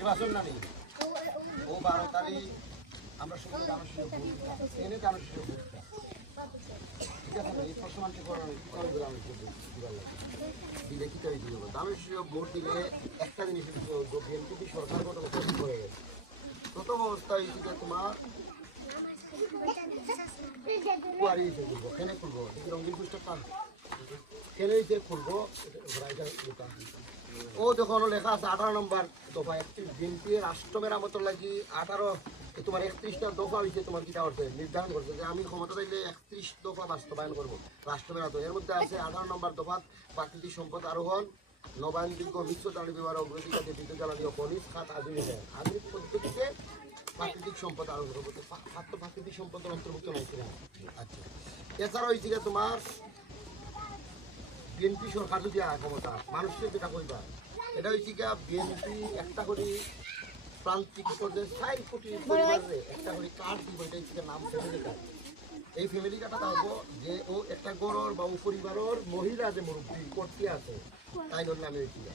নির্বাচন না নেই ও বারো তারিখ আমরা সবাই দানশীল এনে দানশীল ঠিক আছে না দিলে একটা জিনিস বিএনপি সরকার গঠন হয়ে প্রথম অবস্থায় হচ্ছে তোমার কুয়ারি এসে খুলবো কেনে খুলবো রঙিন পুস্তক পান এসে খুলবো রাইটার ও যখন লেখা আছে আঠারো নম্বর দফা, একত্রিশ। বিএনপি রাষ্ট্র মেরামতের লাগি আঠারো তোমার একত্রিশটা দফা হয়েছে তোমার কিটা করছে নির্ধারণ করছে যে আমি ক্ষমতা চাইলে একত্রিশ দফা বাস্তবায়ন করব রাষ্ট্র মেরামত এর মধ্যে আছে আঠারো নম্বর দফা, প্রাকৃতিক সম্পদ আরোহণ, নবায়নযোগ্য মিশ্র জ্বালানি ব্যবহার অগ্রগতিকাতে বিদ্যুৎ জ্বালানি ও খনিজ খাত আধুনিক আধুনিক পদ্ধতিতে প্রাকৃতিক সম্পদ আরোহণ করব। খাদ্য প্রাকৃতিক সম্পদের অন্তর্ভুক্ত নয় আচ্ছা। এছাড়া হয়েছে তোমার বিএনপি সরকার যদি ক্ষমতা মানুষকে যেটা কইবা। এটা হচ্ছে কি বিএনপি একটা করে প্রান্তিক পর্যায়ে ষাট কোটি পরিবারে একটা করে কার্ড দিব এটা হচ্ছে নাম ফ্যামিলি কার্ড এই ফ্যামিলি কার্ডটা থাকব যে ও একটা গড়র বা পরিবারের মহিলা যে মুরব্বী করতে আছে, তাই নামে হয়েছিল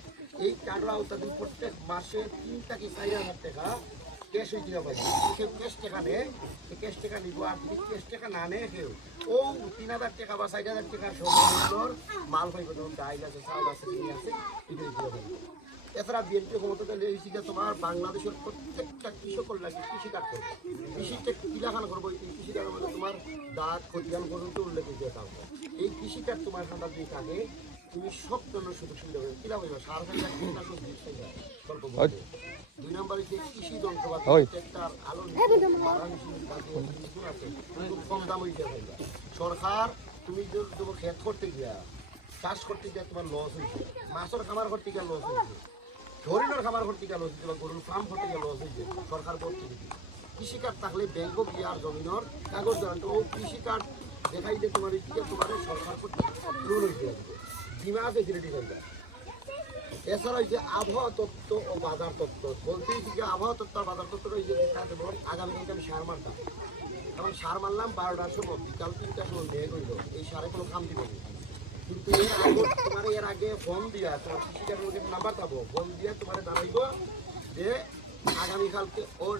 এই কার্ডরা তাদের প্রত্যেক মাসে তিন থেকে চার হাজার টাকা ক্যাশ হয়ে দিতে পারি কেউ ক্যাশ টাকা নেয় টাকা নিব, আর যদি ক্যাশ টাকা না নেয় কেউ, ও তিন হাজার টাকা বা চার হাজার টাকা সব মাল পাইব যেমন ডাইল আছে, চাউল আছে, চিনি আছে এছাড়া বিএনপি ক্ষমতা দিলে এই শিখে তোমার বাংলাদেশের প্রত্যেকটা কৃষকের লাগে কৃষি কাজ করবে। কৃষিতে কিলাখান করব, এই কৃষি কাজের মধ্যে তোমার দাঁত ক্ষতিগান পর্যন্ত উল্লেখ দিয়ে থাকবে এই কৃষিকাজ তোমার ঠান্ডা দিন থাকে তুমি সব ধরনের সুযোগ সুবিধা পাবে। কিলা পাইবা? সার পাইবা কীটনাশক বীজ পাইবা। দুই নম্বরে যে কৃষি যন্ত্রপাতি ট্রাক্টর আলু আছে। কম দাম হইতে সরকার তুমি যদি খেত করতে গিয়া চাষ করতে গিয়া তোমার লস হয়েছে মাছের খামার করতে গিয়া লস হয়েছে হরিণের খামার করতে গিয়া লস হয়েছে বা গরুর ফার্ম করতে গিয়া লস হয়েছে সরকার করতে দিবে কৃষি কার্ড থাকলে ব্যাংক গিয়ার জমিনের কাগজ দেওয়া ও কৃষি কার্ড দেখাই যে তোমার তোমার সরকার করতে লোন হয়েছে বিমা ফেসিলিটি পাইবা এছাড়া যে আবহাওয়া তত্ত্ব ও বাজার তত্ত্ব, বলতে যে আবহাওয়া তত্ত্ব বাজার দেখা দেবো আগামীকালকে আমি সার মারতাম। এখন সার মারলাম বারোটার সময়, বিকাল তিনটার সময় মেঘ হইল, এই সারে কোনো কাম দিব কিন্তু তোমার এর আগে ফোন দিয়া তোমার কৃষিকার মধ্যে নাম্বার পাবো ফোন দিয়া তোমার জানাইব যে আগামীকালকে ওর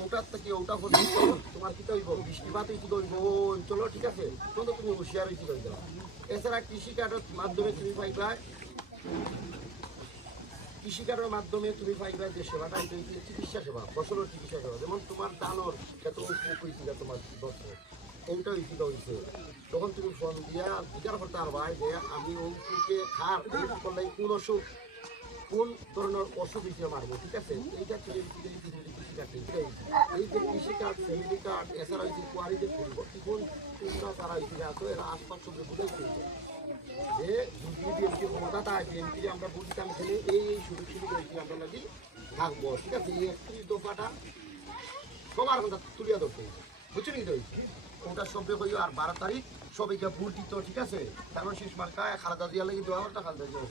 ওটার থেকে ওটা পর্যন্ত তোমার কি হইব বৃষ্টিপাত কি হইব ও অঞ্চল, ঠিক আছে? তখন তুমি হুঁশিয়ার হয়েছি হইতে এছাড়া কৃষিকার্ডের মাধ্যমে তুমি পাইবা কৃষিকারের মাধ্যমে তুমি পাইবা যে সেবাটা চিকিৎসা সেবা, ফসলের চিকিৎসা সেবা। যেমন তোমার দানোর যত হয়েছিল তোমার বছর। এইটা হয়েছিল হয়েছে। তখন তুমি ফোন দিয়া বিচার করতে পারবা যে আমি অঙ্কুকে খার করলে কোন অসুখ, কোন ধরনের অসুখ হিসেবে মারবো ঠিক আছে? এইটা তুমি এই যে কার্ড এছাড়া হয়েছে তারা হয়েছে এরা আশপাশ সঙ্গে যে বিএনপি ক্ষমতা বিএনপি আমরা এই এই সুযোগ সুবিধা হয়েছে আমরা নাকি থাকব ঠিক আছে এই সবার কথা তুলিয়া ধরতে। বুঝছ নি তো ওটা হইও আর বারো তারিখ সবাইকে ভোট দিত ঠিক আছে তারপর শেষ মার্কা খালেদা জিয়া লাগি দেওয়া হতো খালেদা জিয়া